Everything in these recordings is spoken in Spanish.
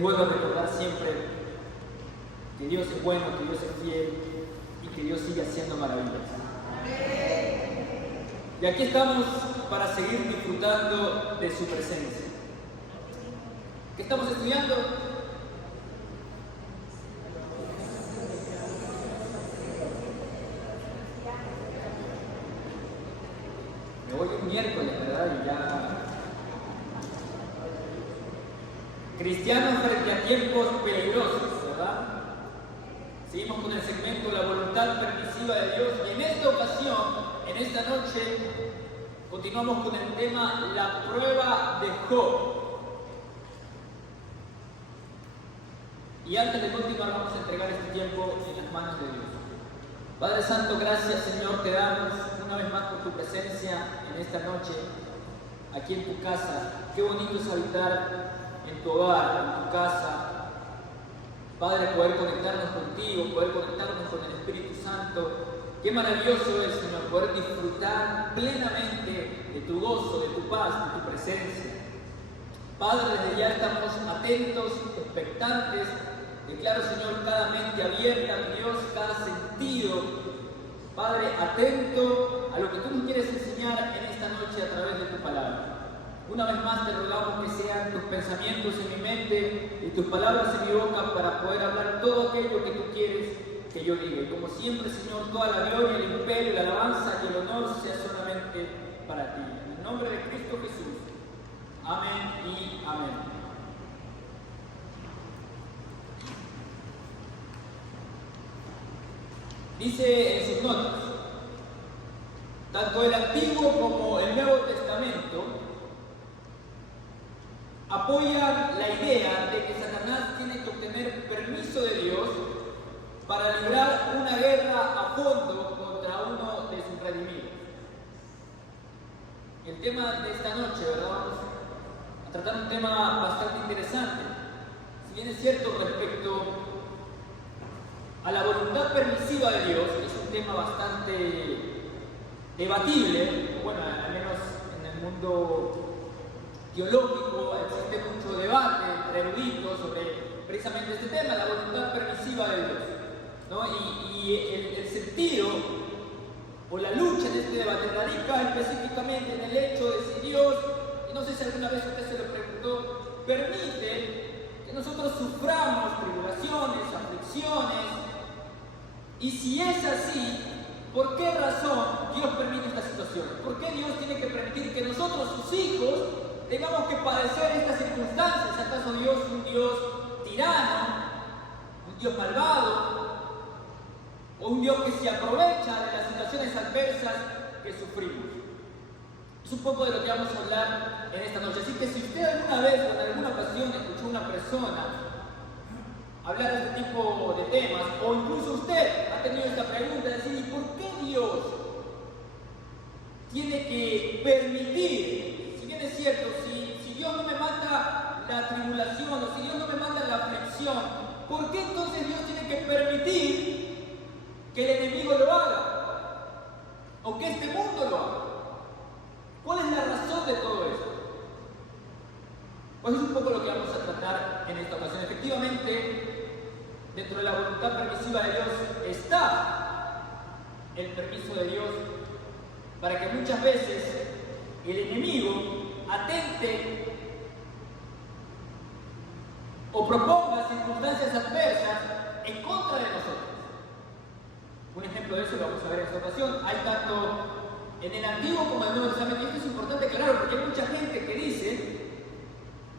Es bueno recordar siempre que Dios es bueno, que Dios es fiel y que Dios sigue haciendo maravillas. Y aquí estamos para seguir disfrutando de su presencia. ¿Qué estamos estudiando? Me voy un miércoles, ¿verdad? Y ya... Cristianos frente a tiempos peligrosos, ¿verdad? Seguimos con el segmento La voluntad permisiva de Dios y en esta ocasión, en esta noche, continuamos con el tema La prueba de Job. Y antes de continuar vamos a entregar este tiempo en las manos de Dios. Padre Santo, gracias Señor, te damos una vez más por tu presencia en esta noche, aquí en tu casa. Qué bonito es habitar en tu hogar, en tu casa. Padre, poder conectarnos contigo, poder conectarnos con el Espíritu Santo. Qué maravilloso es, Señor, poder disfrutar plenamente de tu gozo, de tu paz, de tu presencia. Padre, desde ya estamos atentos, expectantes. Declaro, Señor, cada mente abierta, Dios, cada sentido, Padre, atento a lo que tú nos quieres enseñar en esta noche a través de tu palabra. Una vez más te rogamos que sean tus pensamientos en mi mente y tus palabras en mi boca para poder hablar todo aquello que tú quieres que yo diga. Y como siempre, Señor, toda la gloria, el imperio, la alabanza y el honor sea solamente para ti. En el nombre de Cristo Jesús. Amén y amén. Dice en sus notas, tanto el Antiguo como el Nuevo Testamento apoyan la idea de que Satanás tiene que obtener permiso de Dios para librar una guerra a fondo contra uno de sus redimidos. El tema de esta noche, ¿verdad? Vamos a tratar un tema bastante interesante. Si bien es cierto respecto a la voluntad permisiva de Dios, es un tema bastante debatible, bueno, al menos en el mundo teológico existe mucho debate entre eruditos sobre precisamente este tema, la voluntad permisiva de Dios, ¿no? Y el sentido o la lucha en este debate radica específicamente en el hecho de si Dios, y no sé si alguna vez usted se lo preguntó, permite que nosotros suframos tribulaciones, aflicciones. Y si es así, ¿por qué razón Dios permite estas situaciones? ¿Por qué Dios tiene que permitir que nosotros, sus hijos, tengamos que padecer estas circunstancias? ¿Acaso Dios es un Dios tirano, un Dios malvado, o un Dios que se aprovecha de las situaciones adversas que sufrimos? Es un poco de lo que vamos a hablar en esta noche. Así que si usted alguna vez o en alguna ocasión escuchó a una persona hablar de este tipo de temas, o incluso usted ha tenido esta pregunta, de decir, ¿y por qué Dios tiene que permitir? Si bien es cierto, si Dios no me manda la tribulación, o si Dios no me manda la aflicción, ¿por qué entonces Dios tiene que permitir que el enemigo lo haga? ¿O que este mundo lo haga? ¿Cuál es la razón de todo esto? Pues es un poco lo que vamos a tratar en esta ocasión. Efectivamente, dentro de la voluntad permisiva de Dios está el permiso de Dios para que muchas veces el enemigo atente o proponga circunstancias adversas en contra de nosotros. Un ejemplo de eso lo vamos a ver en esta ocasión. Hay tanto en el Antiguo como en el Nuevo Testamento, y esto es importante aclarar porque hay mucha gente que dice: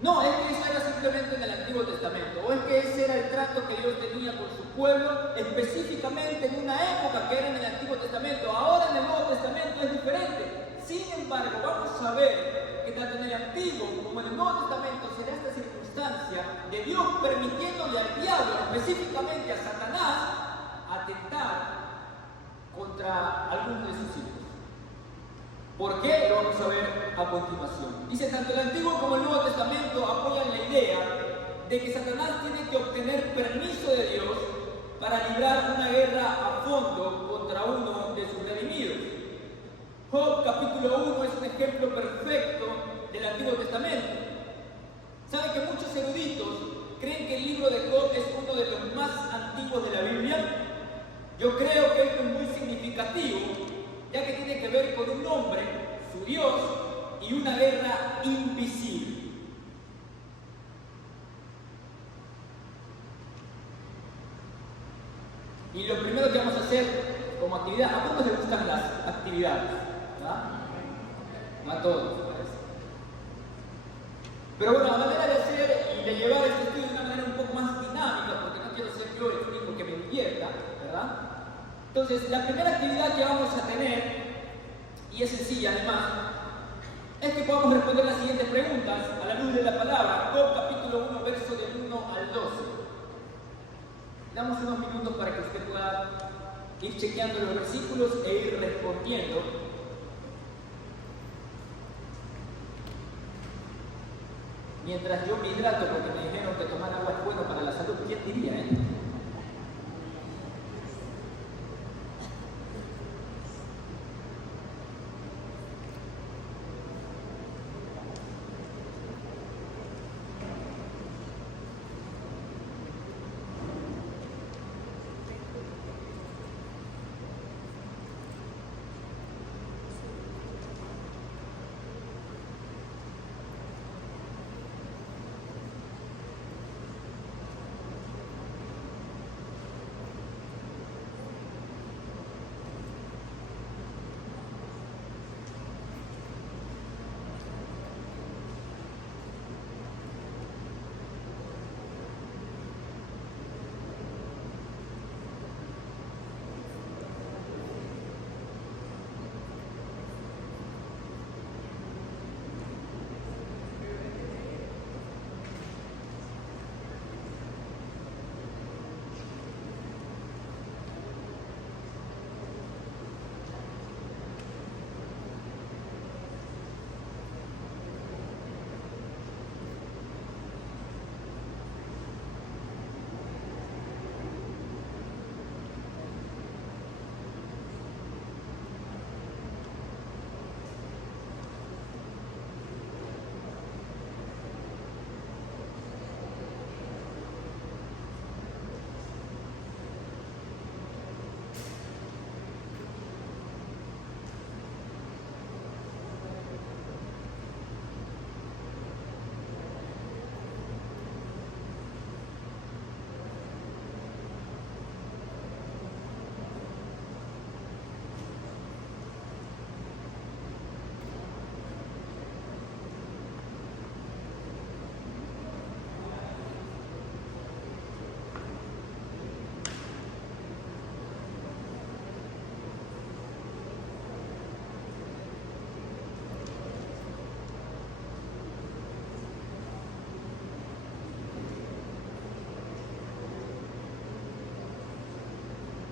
no, es que eso era simplemente en el Antiguo Testamento, o es que ese era el trato que Dios tenía con su pueblo, específicamente en una época que era en el Antiguo Testamento. Ahora en el Nuevo Testamento es diferente. Sin embargo, vamos a ver que tanto en el Antiguo como en el Nuevo Testamento se da esta circunstancia de Dios permitiéndole al diablo, específicamente a Satanás, atentar contra algunos de sus hijos. ¿Por qué? Lo vamos a ver a continuación. Dice, tanto el Antiguo como el Nuevo Testamento apoyan la idea de que Satanás tiene que obtener permiso de Dios para librar una guerra a fondo contra uno de sus redimidos. Job capítulo 1 es un ejemplo perfecto del Antiguo Testamento. ¿Sabe que muchos eruditos ¿Creen que el libro de Job es uno de los más antiguos de la Biblia? Yo creo que esto es muy significativo, ya que tiene que ver con un hombre, su Dios, y una guerra invisible. Y lo primero que vamos a hacer como actividad, ¿a cuántos les gustan las actividades? ¿Verdad? No a todos, parece. Pero bueno, la manera de hacer y de llevar este estudio de una manera un poco más dinámica, porque no quiero ser yo el único que me divierta, ¿verdad? Entonces, la primera actividad que vamos a tener, y es sencilla además, es que podamos responder las siguientes preguntas a la luz de la palabra. Job capítulo 1, verso del 1 al 12. Damos unos minutos para que usted pueda ir chequeando los versículos e ir respondiendo. Mientras yo me hidrato, porque me dijeron que tomar agua es bueno para la salud. ¿Quién diría,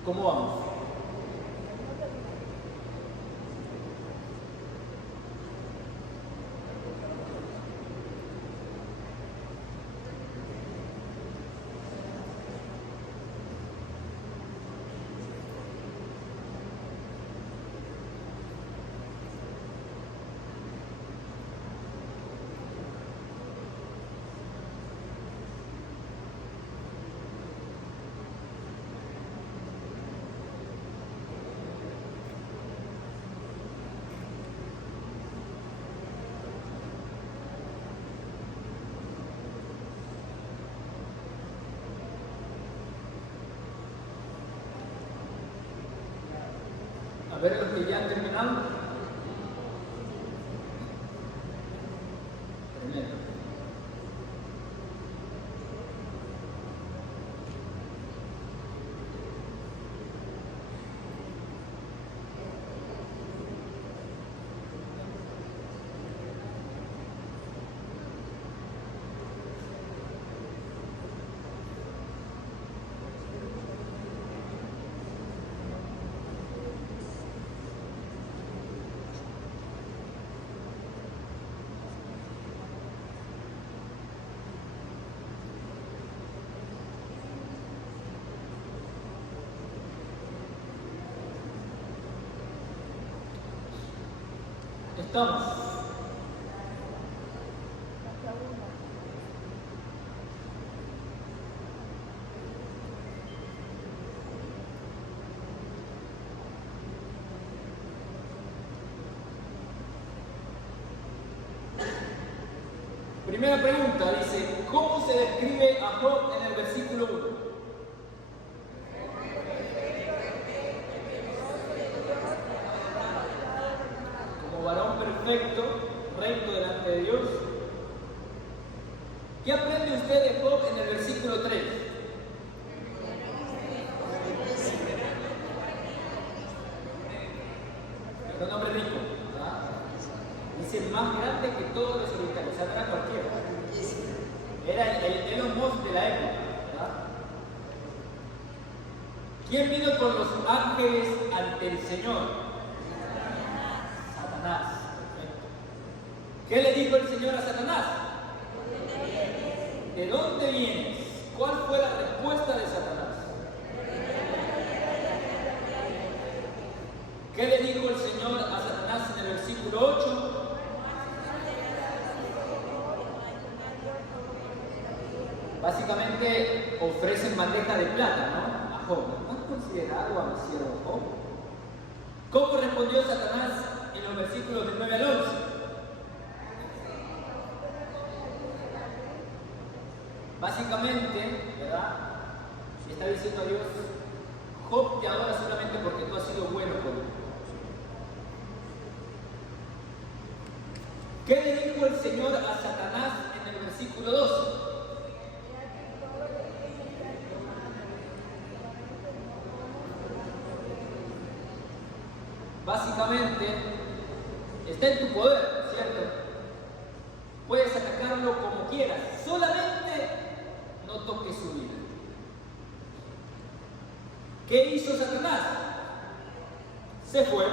¿Cómo vamos? A ver los que ya han terminado. Tremendo. Estamos. Primera pregunta, dice, ¿cómo se describe a Job en el versículo 1? Como varón perfecto, recto delante de Dios. ¿Qué aprende usted de Job en el versículo 3? Es un hombre rico, ¿verdad? Dice, más grande que todos los orientales, o sea, no era cualquiera. Era el Elon Musk de la época, ¿verdad? ¿Quién vino con los ángeles ante el Señor? Satanás. Perfecto. ¿Qué le dijo el Señor a Satanás? ¿De dónde vienes? ¿Cuál fue la respuesta de Satanás? ¿Qué le dijo el Señor a Satanás en el versículo 8? Básicamente ofrecen bandeja de plata, ¿no? A Job. ¿No has considerado a mi siervo Job? ¿Cómo respondió Satanás en los versículos del 9 al 11? Básicamente, ¿verdad? Está diciendo a Dios, Job te adora solamente porque tú has sido bueno con él. ¿Qué le dijo el Señor a Satanás en el versículo 12? Básicamente, está en tu poder, ¿cierto? Puedes atacarlo como quieras, solamente no toques su vida. ¿Qué hizo Satanás? Se fue,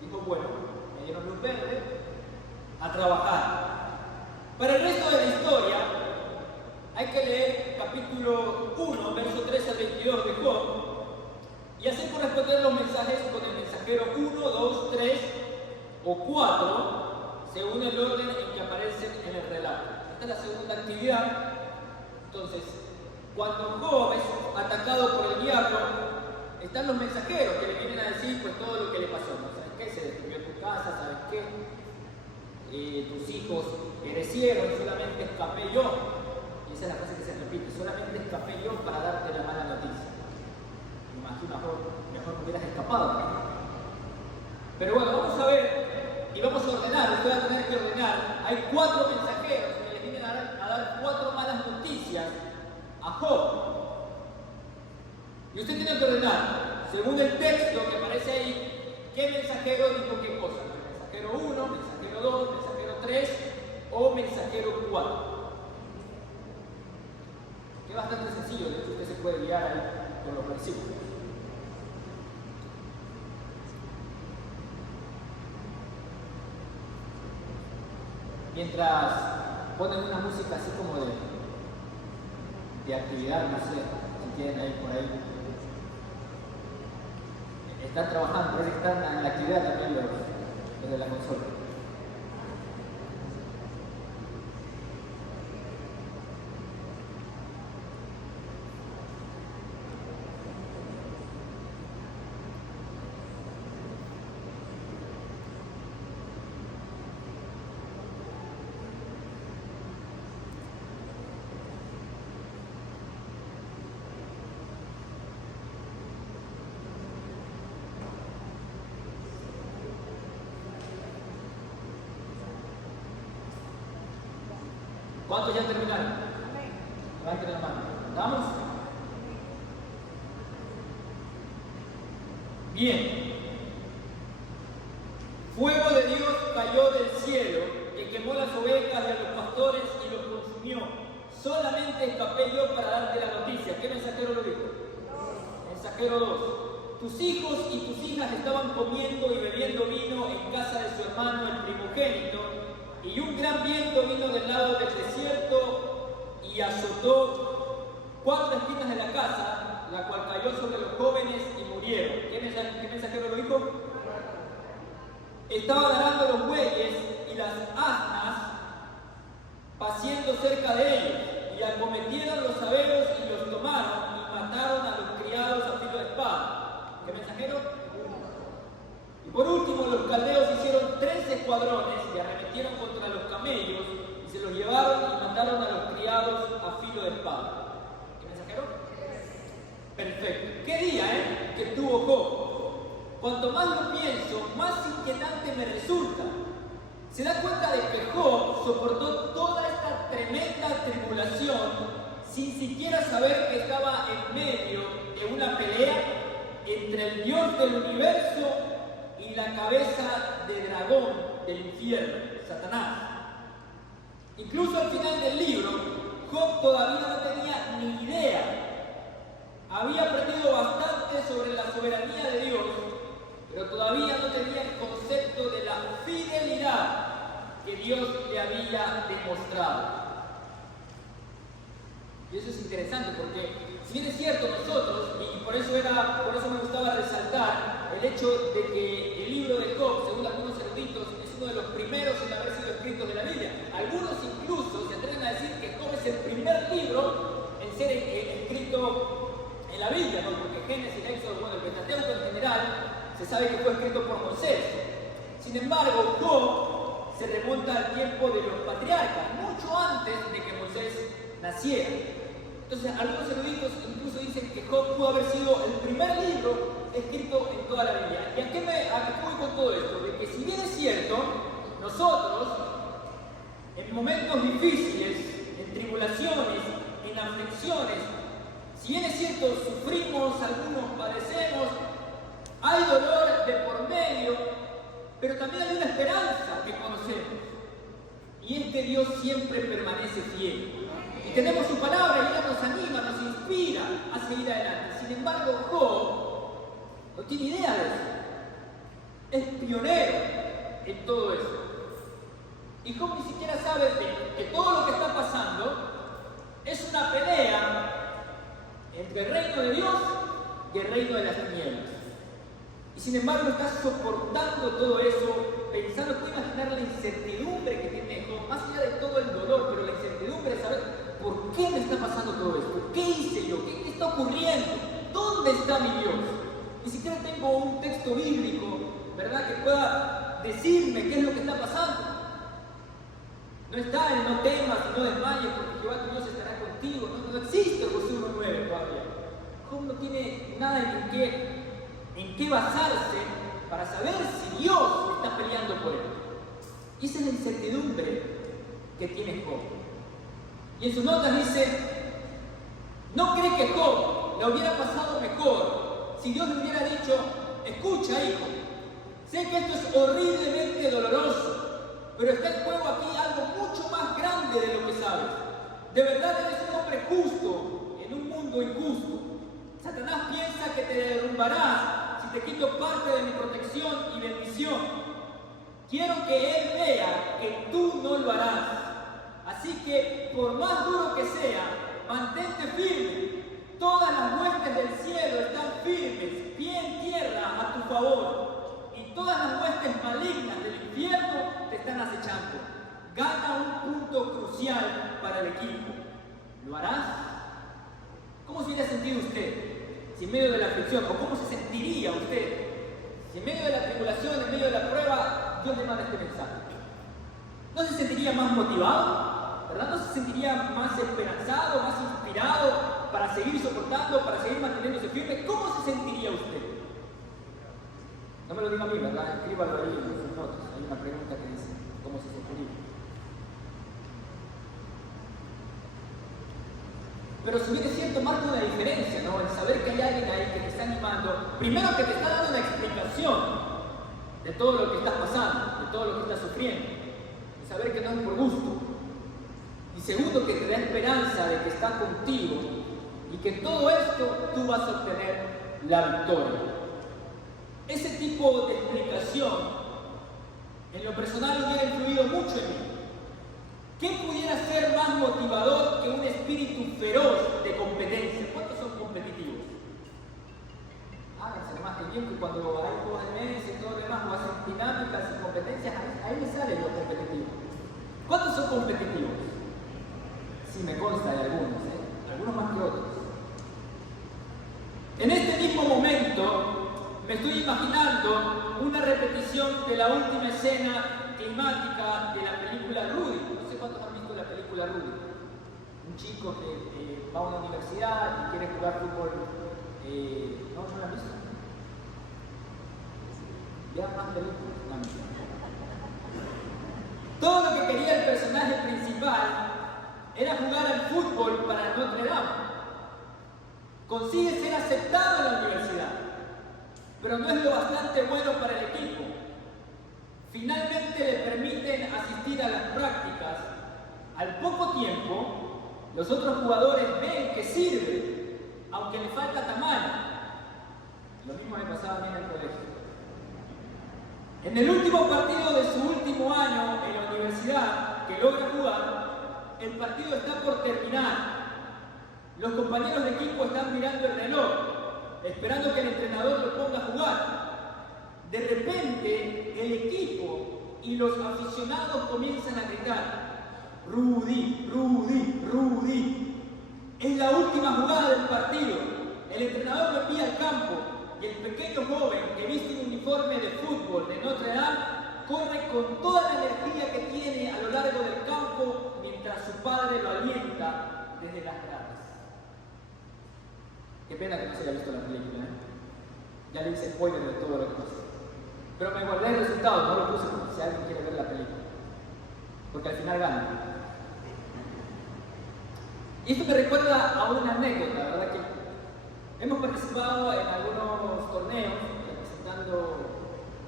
dijo, bueno, me dieron luz verde, a trabajar. Para el resto de la historia, hay que leer capítulo 1, verso 3 al 22 de Job, y así corresponder los mensajes con el mensajero 1, 2, 3 o 4, según el orden en que aparecen en el relato. Esta es la segunda actividad. Entonces, cuando Job es atacado por el diablo, están los mensajeros que le vienen a decir pues todo lo que le pasó. ¿No? ¿Sabes qué? Se destruyó tu casa, ¿sabes qué? Tus hijos perecieron, solamente escapé yo. Y esa es la frase que se repite, solamente escapé yo para darte la mala noticia. Imagina, mejor me hubieras escapado. Pero bueno, vamos a ver y vamos a ordenar, usted va a tener que ordenar. Hay 4 mensajeros que le vienen a dar 4 malas noticias a Job. Y usted tiene que ordenar, según el texto que aparece ahí, qué mensajero dijo qué cosa. Mensajero 1, mensajero 2, mensajero 3 o mensajero 4. Que es bastante sencillo, de hecho usted se puede guiar ahí con los versículos. Mientras ponen una música así como de actividad, no sé si tienen ahí por ahí. Están trabajando, parece que están en la actividad también los de la consola. ¿Cuántos ya terminaron? Levanten la mano. ¿Vamos? Bien. Fuego de Dios cayó del cielo, que quemó las ovejas de los pastores y los consumió. Solamente escapé yo para darte la noticia. ¿Qué mensajero lo dijo? Mensajero 2. Tus hijos y tus hijas estaban comiendo y bebiendo vino en casa de su hermano el primogénito, y un gran viento vino del lado del desierto y azotó 4 esquinas de la casa, la cual cayó sobre los jóvenes y murieron. ¿Qué mensajero lo dijo? Estaban arando los bueyes y las asnas paciendo cerca de ellos, y acometieron los saberos y los tomaron y mataron a los criados a filo de espada. ¿Qué mensajero? Y por último, los caldeos hicieron 3 escuadrones y arremetieron contra los camellos y se los los llevaron y mandaron a los criados a filo de espada. ¿Qué mensajero? Perfecto. ¿Qué día, que tuvo Job? Cuanto más lo pienso, más inquietante me resulta. Se da cuenta de que Job soportó toda esta tremenda tribulación sin siquiera saber que estaba en medio de una pelea entre el Dios del universo y la cabeza de dragón del infierno, Satanás. Incluso al final del libro, Job todavía no tenía ni idea. Había aprendido bastante sobre la soberanía de Dios, pero todavía no tenía el concepto de la fidelidad que Dios le había demostrado. Y eso es interesante porque, si bien es cierto, nosotros, y por eso me gustaba resaltar el hecho de que el libro de Job, según algunos eruditos, es uno de los primeros en haber sido escritos de la Biblia. Algunos incluso se atreven a decir que Job es el primer libro en ser escrito en la Biblia, ¿no? Porque Génesis, Éxodo, bueno, el Pentateuco en general, se sabe que fue escrito por Moisés. Sin embargo, Job se remonta al tiempo de los patriarcas, mucho antes de que Moisés naciera. Entonces, algunos eruditos incluso dicen que Job pudo haber sido el primer libro escrito en toda la Biblia. ¿Y a qué voy con todo esto? De que si bien es cierto, nosotros, en momentos difíciles, en tribulaciones, en aflicciones, si bien es cierto, sufrimos, algunos padecemos, hay dolor de por medio, pero también hay una esperanza que conocemos. Y es que Dios siempre permanece fiel. Y tenemos su palabra y ella nos anima, nos inspira a seguir adelante. Sin embargo, Job no tiene idea de eso. Es pionero en todo eso. Y Job ni siquiera sabe que todo lo que está pasando es una pelea entre el reino de Dios y el reino de las tinieblas. Y sin embargo está soportando todo eso, pensando, puede imaginar la incertidumbre que tiene Job, más allá de todo el dolor, pero la incertidumbre de saber por qué me está pasando todo esto, qué hice yo, qué está ocurriendo, dónde está mi Dios. Ni siquiera tengo un texto bíblico, ¿verdad?, que pueda decirme qué es lo que está pasando. No está en no temas y no desmayes porque Jehová tu Dios estará contigo. No existe Josué 1:9 todavía. Job no tiene nada en qué basarse para saber si Dios está peleando por él. Y esa es la incertidumbre que tiene Job. Y en sus notas dice, ¿no cree que Job le hubiera pasado mejor si Dios le hubiera dicho, escucha hijo, sé que esto es horriblemente doloroso, pero está en juego aquí algo mucho más grande de lo que sabes. De verdad eres un hombre justo en un mundo injusto. Satanás piensa que te derrumbarás si te quito parte de mi protección y bendición. Quiero que él vea que tú no lo harás. Así que, por más duro que sea, mantente firme. Todas las huestes del cielo están firmes, pie en tierra a tu favor. Y todas las huestes malignas del infierno te están acechando. Gana un punto crucial para el equipo. ¿Lo harás? ¿Cómo se hubiera sentido usted si en medio de la aflicción, o cómo se sentiría usted si en medio de la tribulación, en medio de la prueba, Dios le manda este mensaje? ¿No se sentiría más motivado? ¿Verdad? ¿No se sentiría más esperanzado, más inspirado para seguir soportando, para seguir manteniéndose firme? ¿Cómo se sentiría usted? No me lo diga a mí, ¿verdad? Escríbalo ahí en sus notas. Hay una pregunta que dice, ¿cómo se sentiría? Pero si bien es cierto, marca una diferencia, ¿no? El saber que hay alguien ahí que te está animando, primero que te está dando una explicación de todo lo que estás pasando, de todo lo que estás sufriendo, y saber que no es por gusto. Y segundo, que te da esperanza de que está contigo y que en todo esto tú vas a obtener la victoria. Ese tipo de explicación en lo personal hubiera influido mucho en mí. ¿Qué pudiera ser más motivador que un espíritu feroz de competencia? ¿Cuántos son competitivos? Háganse más que bien que cuando hay juegos de mesa y todo lo demás, o hacen dinámicas y competencias, ahí me salen los competitivos. ¿Cuántos son competitivos? Sí, me consta de algunos, algunos más que otros. En este mismo momento me estoy imaginando una repetición de la última escena climática de la película Rudy. No sé cuántos han visto la película Rudy. Un chico que va a una universidad y quiere jugar fútbol. ¿No la han visto? Ya más películas. No. Todo lo que quería el personaje principal era jugar al fútbol para Notre Dame. Consigue ser aceptado en la universidad, pero no es lo bastante bueno para el equipo. Finalmente le permiten asistir a las prácticas. Al poco tiempo, los otros jugadores ven que sirve, aunque le falta tamaño. Lo mismo le pasaba a mí en el colegio. En el último partido de su último año en la universidad que logra jugar, el partido está por terminar. Los compañeros de equipo están mirando el reloj, esperando que el entrenador lo ponga a jugar. De repente, el equipo y los aficionados comienzan a gritar: Rudy, Rudy, Rudy. Es la última jugada del partido. El entrenador lo envía al campo y el pequeño joven que viste un uniforme de fútbol de Notre Dame corre con toda la energía que tiene a lo largo del campo mientras su padre lo alienta desde las gradas. Qué pena que no se haya visto la película, ¿eh? Ya le hice spoiler de todo lo que pasó. Pero me guardé el resultado, no lo puse porque si alguien quiere ver la película. Porque al final gana. Y esto me recuerda a una anécdota, ¿verdad? Que hemos participado en algunos torneos representando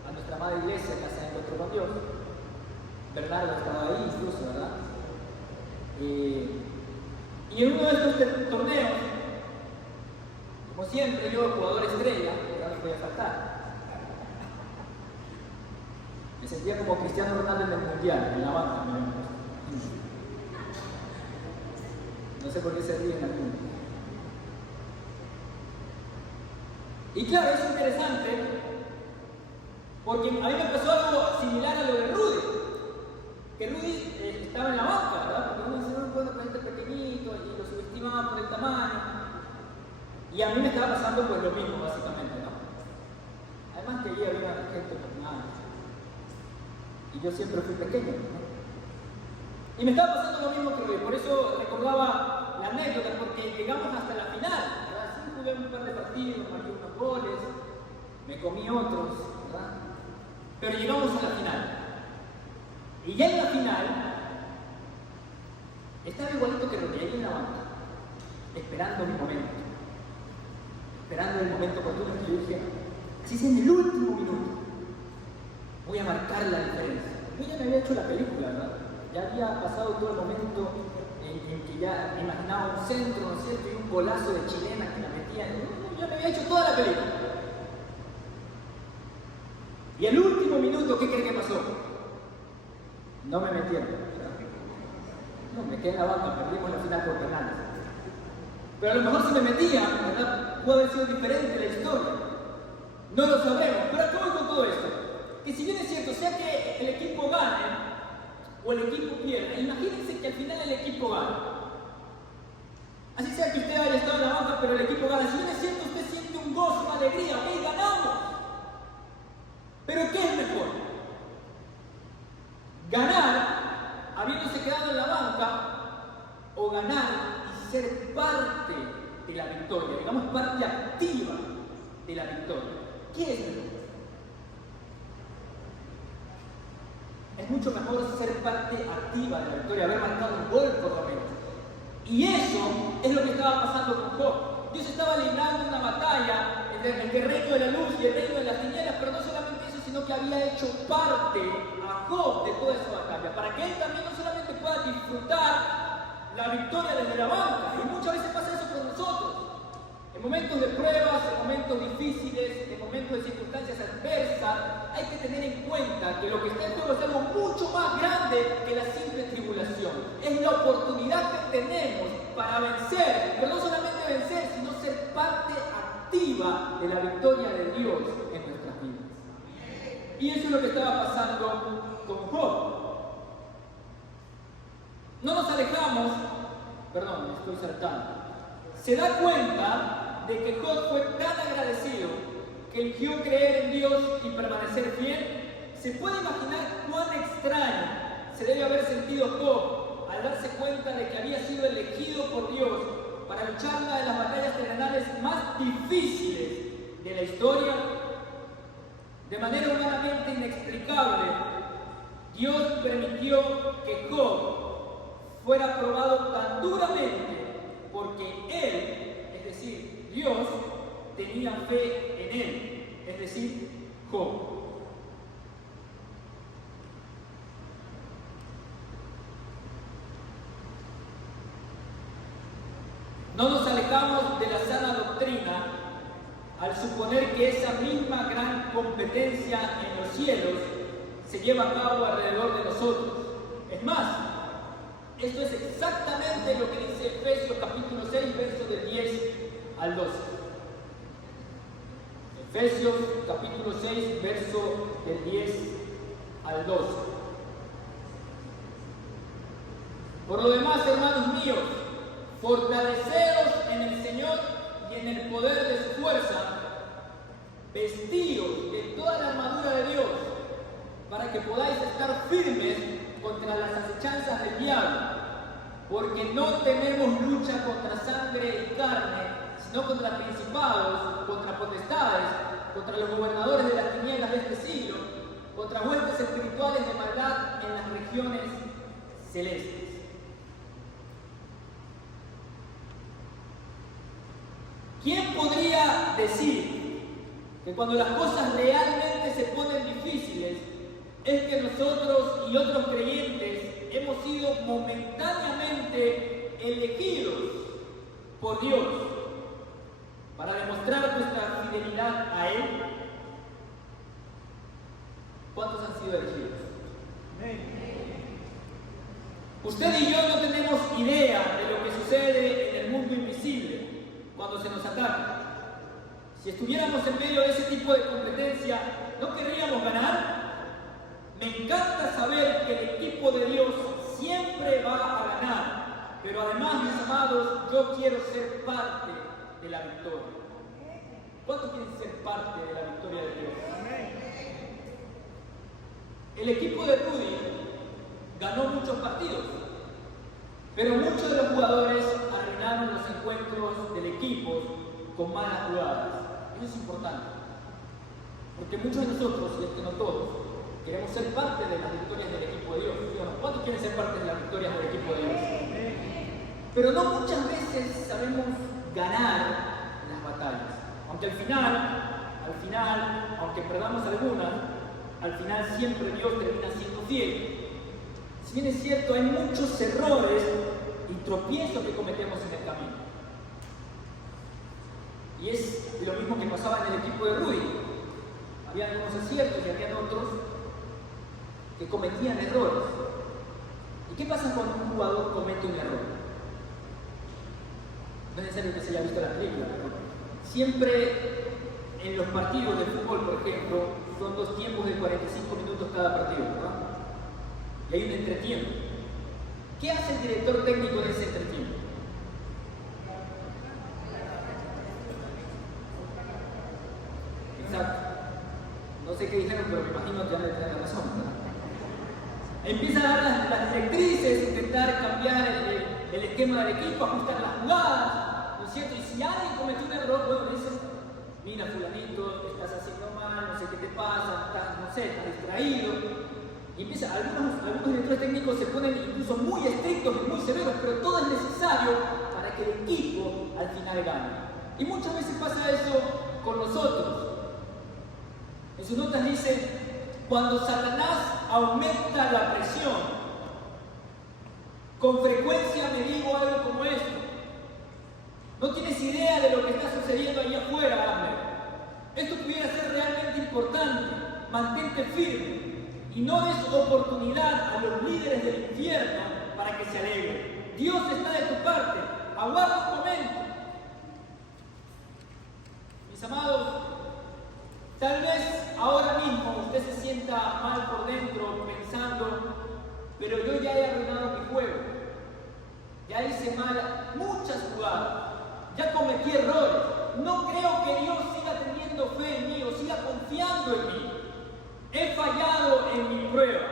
a nuestra madre iglesia que hace Encuentro con Dios. Bernardo estaba ahí incluso, ¿verdad? Y en uno de estos torneos, como siempre, yo, jugador estrella, no me podía faltar. Me sentía como Cristiano Ronaldo en el Mundial, en la banca. No sé por qué se ríen algunos. Y claro, es interesante, porque a mí me pasó algo similar a lo de Rudy. Que Rudy estaba en la banca, ¿verdad? Porque uno dice, no, bueno, pero este pequeñito, y lo subestimaba por el tamaño. Y a mí me estaba pasando pues lo mismo, básicamente, ¿no? Además que allí había gente con nada. Y yo siempre fui pequeño, ¿no? Y me estaba pasando lo mismo que Rudy, por eso recordaba la anécdota, porque llegamos hasta la final, ¿verdad? Sí, jugué un par de partidos, marqué unos goles, me comí otros, ¿verdad? Pero llegamos a la final. Y ya en la final, estaba igualito que Rudy, ahí en la banca, esperando mi momento. Esperando el momento oportuno que yo dije, si es en el último minuto, voy a marcar la diferencia. Yo ya me había hecho la película, ¿verdad? Ya había pasado todo el momento en que ya me imaginaba un centro, ¿no es cierto? Y un golazo de chilena que la metía. Ya me había hecho toda la película. Y el último minuto, ¿qué creen que pasó? No me metieron. No, me quedé en la banca, perdimos la final por penales. Pero a lo mejor si me metía, ¿verdad? Pudo haber sido diferente la historia. No lo sabremos. Pero ¿cómo voy con todo esto? Que si bien es cierto, sea que el equipo gane o el equipo pierda, imagínense que al final el equipo gana. Así sea que usted haya estado en la banca, pero el equipo gana. Si bien es cierto, usted siente un gozo, una alegría, ok, ganamos. Pero ¿qué es mejor? Ganar habiéndose quedado en la banca o ganar y ser parte de la victoria, digamos parte activa de la victoria. ¿Qué es mejor? Es mucho mejor ser parte activa de la victoria, haber marcado un gol por lo menos. Y eso es lo que estaba pasando con Job. Dios estaba librando una batalla entre el reino de la luz y el reino de las tinieblas, pero no solamente eso, sino que había hecho parte a Job de toda esa batalla, para que él también no solamente pueda disfrutar la victoria desde la banca. Y muchas veces pasa eso con nosotros. En momentos de pruebas, en momentos difíciles, en momentos de circunstancias adversas, hay que tener en cuenta que lo que está en juego es algo mucho más grande que la simple tribulación. Es la oportunidad que tenemos para vencer, pero no solamente vencer, sino ser parte activa de la victoria de Dios en nuestras vidas. Y eso es lo que estaba pasando con Job. No nos alejamos, perdón, me estoy saltando. Se da cuenta de que Job fue tan agradecido que eligió creer en Dios y permanecer fiel. ¿Se puede imaginar cuán extraño se debe haber sentido Job al al darse cuenta de que había sido elegido por Dios para luchar una de las batallas terrenales más difíciles de la historia, de manera humanamente inexplicable, Dios permitió que Job fuera probado tan duramente porque él, es decir, Dios, tenía fe en él, es decir, Job. No nos alejamos de la sana doctrina al suponer que esa misma gran competencia en los cielos se lleva a cabo alrededor de nosotros. Es más, esto es exactamente lo que dice Efesios capítulo 6, versos del 10 al 12. Efesios capítulo 6, verso del 10 al 12. Por lo demás, hermanos míos, fortaleceos en el Señor y en el poder de su fuerza, vestidos de toda la armadura de Dios, para que podáis estar firmes contra las acechanzas del diablo, porque no tenemos lucha contra sangre y carne, sino contra principados, contra potestades, contra los gobernadores de las tinieblas de este siglo, contra huestes espirituales de maldad en las regiones celestes. ¿Quién podría decir que cuando las cosas realmente se ponen difíciles es que nosotros y otros creyentes hemos sido momentáneamente elegidos por Dios para demostrar nuestra fidelidad a Él? ¿Cuántos han sido elegidos? Usted y yo no tenemos idea de lo que sucede en el mundo invisible cuando se nos ataca. Si estuviéramos en medio de ese tipo de competencia, ¿no querríamos ganar? Me encanta saber que el equipo de Dios siempre va a ganar, pero además, mis amados, yo quiero ser parte de la victoria. ¿Cuántos quieren ser parte de la victoria de Dios? El equipo de Rudy ganó muchos partidos, pero muchos de los jugadores arruinaron los encuentros del equipo con malas jugadas. Eso es importante, porque muchos de nosotros, y es que no todos, queremos ser parte de las victorias del equipo de Dios. ¿Cuántos quieren ser parte de las victorias del equipo de Dios? Pero no muchas veces sabemos ganar las batallas. Aunque al final, aunque perdamos algunas, al final siempre Dios termina siendo fiel. Si bien es cierto, hay muchos errores y tropiezos que cometemos en el camino. Y es lo mismo que pasaba en el equipo de Rudy. Había algunos aciertos y había otros que cometían errores. ¿Y qué pasa cuando un jugador comete un error? No es necesario que se haya visto la película, pero siempre en los partidos de fútbol, por ejemplo, son 2 tiempos de 45 minutos cada partido, ¿verdad? Y hay un entretiempo. ¿Qué hace el director técnico de ese entretiempo? Exacto. No sé qué dijeron, pero me imagino que van a tener la razón, ¿verdad? Empieza a dar las directrices, intentar cambiar el esquema del equipo, ajustar las jugadas, ¿no es cierto? Y si alguien cometió un error, bueno, dice, mira fulanito, estás haciendo mal, no sé qué te pasa, estás distraído. Y empieza, algunos directores técnicos se ponen incluso muy estrictos y muy severos, pero todo es necesario para que el equipo al final gane. Y muchas veces pasa eso con nosotros. En sus notas dice, cuando Satanás aumenta la presión, con frecuencia me digo algo como esto: no tienes idea de lo que está sucediendo allá afuera, Abner. Esto pudiera ser realmente importante. Mantente firme y no des oportunidad a los líderes del infierno para que se alegren. Dios está de tu parte. Aguarda un momento. Mis amados, tal vez ahora mismo usted se sienta mal por dentro pensando, pero yo ya he arruinado mi juego. Ya hice mal muchas jugadas. Ya cometí errores. No creo que Dios siga teniendo fe en mí o siga confiando en mí. He fallado en mi prueba.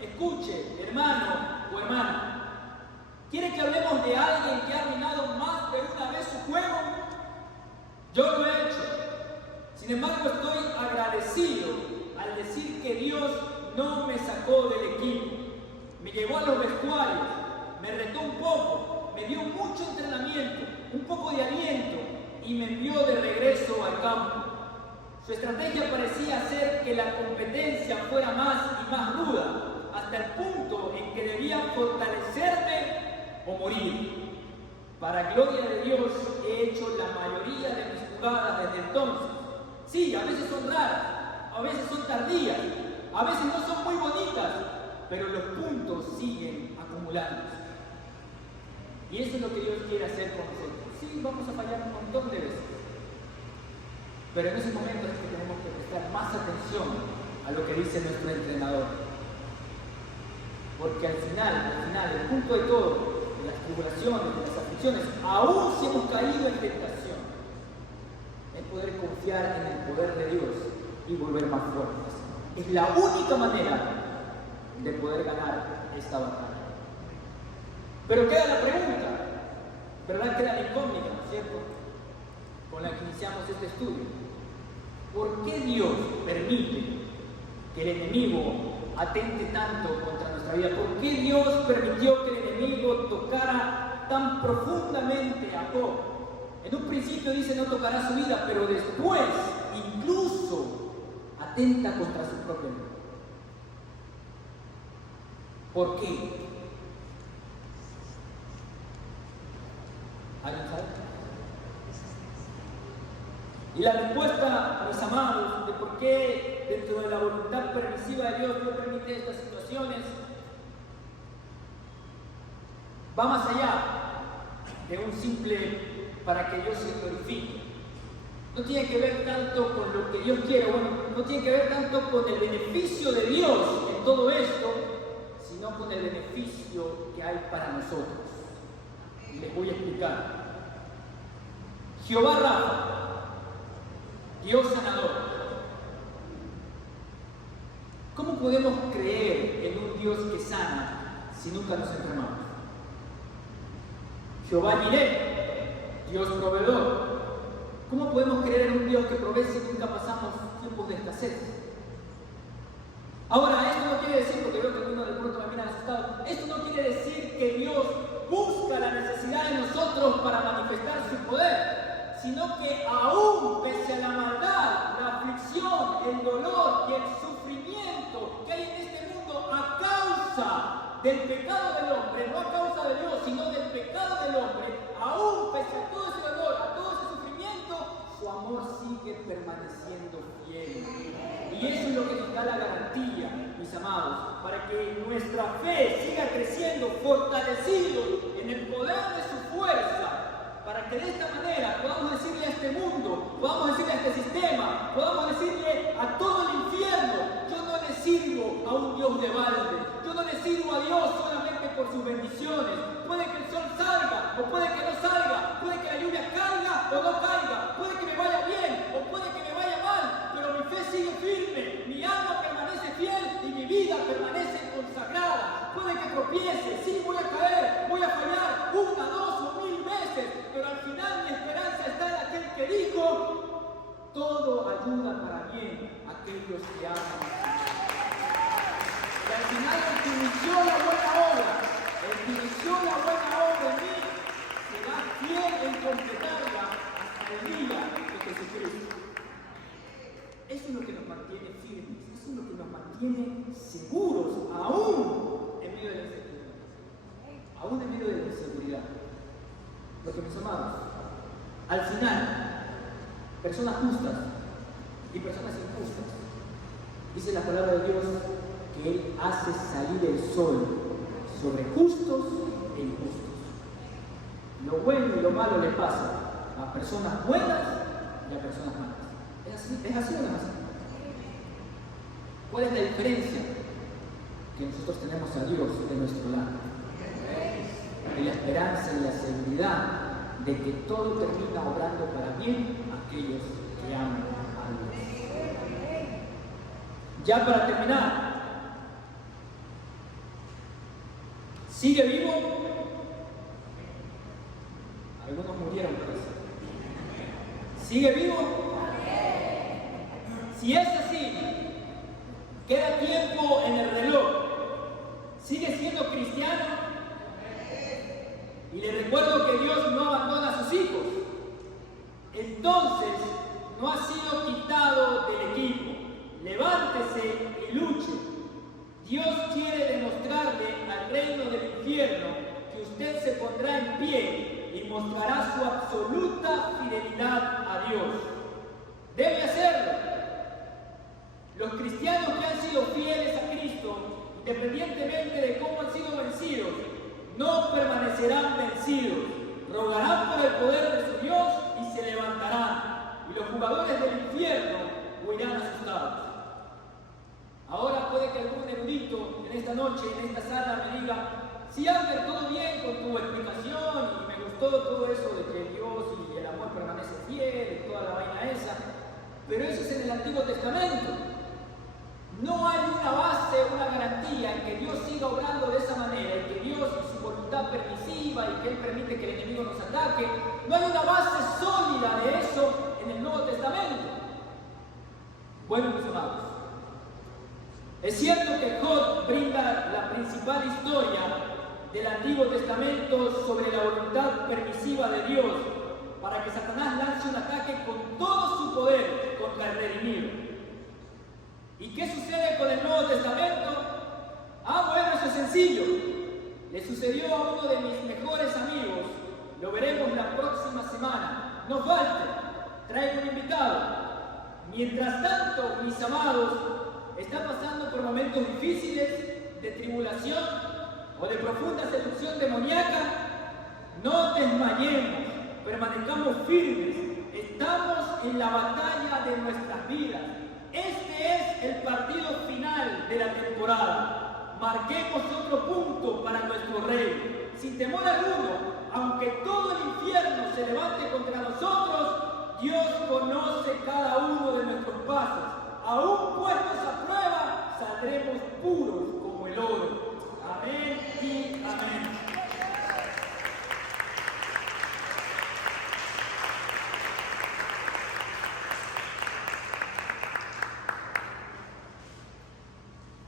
Escuche, hermano o hermana, Sin embargo, estoy agradecido al decir que Dios no me sacó del equipo. Me llevó a los vestuarios, me retó un poco, me dio mucho entrenamiento, un poco de aliento y me envió de regreso al campo. Su estrategia parecía ser que la competencia fuera más y más ruda, hasta el punto en que debía fortalecerme o morir. Para gloria de Dios he hecho la mayoría de mis jugadas desde entonces. Sí, a veces son raras, a veces son tardías, a veces no son muy bonitas, pero los puntos siguen acumulándose. Y eso es lo que Dios quiere hacer con nosotros. Sí, vamos a fallar un montón de veces, pero en esos momentos es que tenemos que prestar más atención a lo que dice nuestro entrenador. Porque al final, el punto de todo, de las tribulaciones, de las aflicciones, aún si hemos caído en tentación, es poder confiar en el poder de Dios y volver más fuertes. Es la única manera de poder ganar esta batalla. Pero queda la pregunta, ¿verdad? Queda la incógnita, ¿no es cierto?, con la que iniciamos este estudio. ¿Por qué Dios permite que el enemigo atente tanto contra nuestra vida? ¿Por qué Dios permitió que el enemigo tocara tan profundamente a Job? En un principio dice no tocará su vida, pero después incluso atenta contra su propia vida. ¿Por qué? ¿Alguien sabe? Y la respuesta, mis amados, de por qué dentro de la voluntad permisiva de Dios permite estas situaciones, va más allá de un simple para que Dios se glorifique. No tiene que ver tanto con lo que Dios quiere, no tiene que ver tanto con el beneficio de Dios en todo esto, sino con el beneficio que hay para nosotros. Y les voy a explicar. Jehová Rafa, Dios sanador. ¿Cómo podemos creer en un Dios que sana si nunca nos enfermamos? Jehová Jireh, Dios proveedor. ¿Cómo podemos creer en un Dios que provee si nunca pasamos tiempos de escasez? Ahora, esto no quiere decir, porque veo que algunos de pronto me miran asustado, esto no quiere decir que Dios busca la necesidad de nosotros para manifestar su poder, sino que aún pese a la maldad, la aflicción, el dolor y el sufrimiento que hay en este mundo a causa del pecado del hombre, no a causa de Dios, sino del pecado del hombre, aún pese a todo ese dolor, a todo ese sufrimiento, su amor sigue permaneciendo fiel. Y eso es lo que nos da la garantía, mis amados, para que nuestra fe siga creciendo, fortalecidos en el poder de su fuerza, para que de esta manera podamos decirle a este mundo, podamos decirle a este sistema, podamos decirle a todo el infierno: yo no le sirvo a un Dios de balde, yo no le sirvo a Dios solamente por sus bendiciones. Puede que el sol salga o puede que no salga, puede que la lluvia caiga o no caiga, puede que me vaya bien o puede que me vaya mal, pero mi fe sigue firme, mi alma permanece fiel y mi vida permanece consagrada. Puede que tropiece, sí, voy a caer, voy a fallar 1, 2 o 1000 veces, pero al final mi esperanza está en aquel que dijo: todo ayuda para bien a aquellos que aman. Y al final el que inició la buena obra, el que inició la buena obra en mí, será fiel en completarla hasta el día de Jesucristo. Eso es lo que nos mantiene firmes, eso es lo que nos mantiene seguros, aún en medio de la inseguridad. Aún en medio de la inseguridad. Lo que, mis amados, al final, personas justas y personas injustas, dice la palabra de Dios que Él hace salir el sol sobre justos e injustos. Lo bueno y lo malo le pasa a personas buenas y a personas malas. ¿Es así o no es así? ¿Cuál es la diferencia? Que nosotros tenemos a Dios de nuestro lado. Y la esperanza y la seguridad de que todo termina obrando para bien a aquellos que aman a Dios. Ya para terminar, ¿sigue vivo? Algunos murieron por eso. ¿Sigue vivo? Si es así, queda tiempo en el reloj. ¿Sigue siendo cristiano? Y le recuerdo que Dios no abandona a sus hijos. Entonces, no ha sido quitado del equipo. Levántese y luche. Dios quiere demostrarle al reino del infierno que usted se pondrá en pie y mostrará su absoluta fidelidad a Dios. Debe hacerlo. Los cristianos que han sido fieles a Cristo, independientemente de cómo han sido vencidos, no permanecerán vencidos. Rogarán por el poder de su Dios y se levantarán. Y los jugadores del infierno huirán asustados. Ahora puede que algún erudito en esta noche, en esta sala, me diga: sí, Albert, todo bien con tu explicación y me gustó todo eso de que Dios y el amor permanece fiel y toda la vaina esa, pero eso es en el Antiguo Testamento. No hay una base, una garantía en que Dios siga obrando de esa manera, y que Dios y su voluntad permisiva y que Él permite que el enemigo nos ataque. No hay una base sólida de eso en el Nuevo Testamento. Bueno, mis amados, es cierto que Job brinda la principal historia del Antiguo Testamento sobre la voluntad permisiva de Dios para que Satanás lance un ataque con todo su poder contra el redimido. ¿Y qué sucede con el Nuevo Testamento? Bueno, eso es sencillo. Le sucedió a uno de mis mejores amigos. Lo veremos la próxima semana. No falte, traigo un invitado. Mientras tanto, mis amados, están pasando por momentos difíciles, de tribulación o de profunda seducción demoníaca. No desmayemos, permanezcamos firmes. Estamos en la batalla de nuestras vidas. Este es el partido final de la temporada. Marquemos otro punto para nuestro Rey. Sin temor alguno, aunque todo el infierno se levante contra nosotros, Dios conoce cada uno de nuestros pasos. Aún puestos a prueba, saldremos puros como el oro. Amén y amén.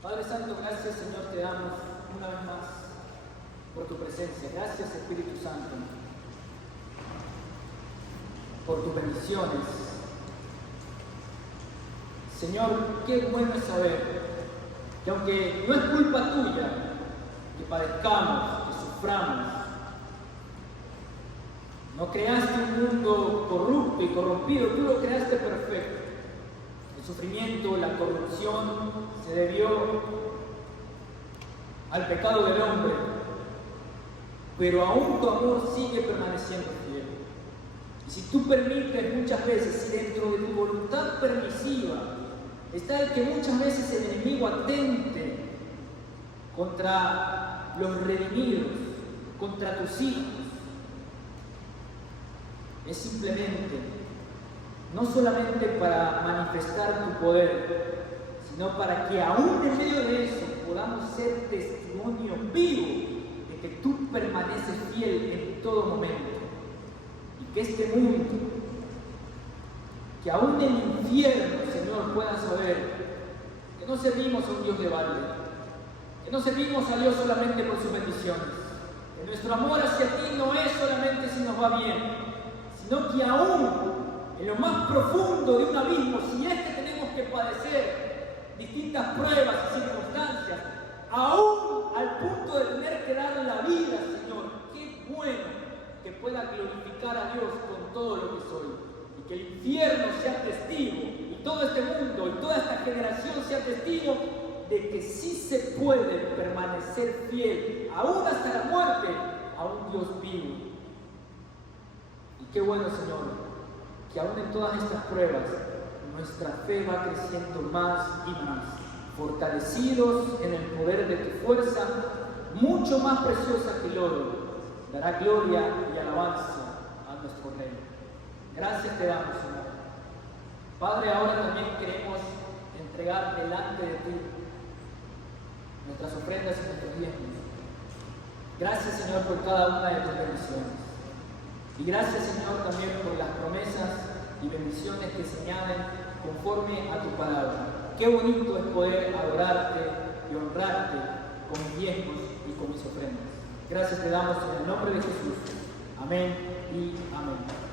Padre Santo, gracias, Señor, te damos una vez más por tu presencia. Gracias, Espíritu Santo, por tus bendiciones. Señor, qué bueno es saber que aunque no es culpa tuya que padezcamos, que suframos, no creaste un mundo corrupto y corrompido, tú lo creaste perfecto. El sufrimiento, la corrupción se debió al pecado del hombre, pero aún tu amor sigue permaneciendo fiel. Y si tú permites muchas veces, si dentro de tu voluntad permisiva está el que muchas veces el enemigo atente contra los redimidos, contra tus hijos, es simplemente no solamente para manifestar tu poder, sino para que aún en medio de eso podamos ser testimonio vivo de que tú permaneces fiel en todo momento. Y que este mundo, que aún el infierno, Señor, pueda saber que no servimos a un Dios de balde, que no servimos a Dios solamente por sus bendiciones, que nuestro amor hacia ti no es solamente si nos va bien, sino que aún en lo más profundo de un abismo, si es que tenemos que padecer distintas pruebas y circunstancias, aún al punto de tener que dar la vida, Señor, qué bueno que pueda glorificar a Dios con todo lo que soy, y que el infierno sea testigo, y todo este mundo y toda esta generación sea testigo de que sí se puede permanecer fiel, aún hasta la muerte, a un Dios vivo. Y qué bueno, Señor, que aún en todas estas pruebas nuestra fe va creciendo más y más, fortalecidos en el poder de tu fuerza, mucho más preciosa que el oro, dará gloria y alabanza a nuestro Rey. Gracias te damos, Señor. Padre, ahora también queremos entregar delante de ti nuestras ofrendas y nuestros diezmos. Gracias, Señor, por cada una de tus bendiciones. Y gracias, Señor, también por las promesas y bendiciones que se añaden conforme a tu palabra. Qué bonito es poder adorarte y honrarte con mis diezmos y con mis ofrendas. Gracias te damos en el nombre de Jesús. Amén y amén.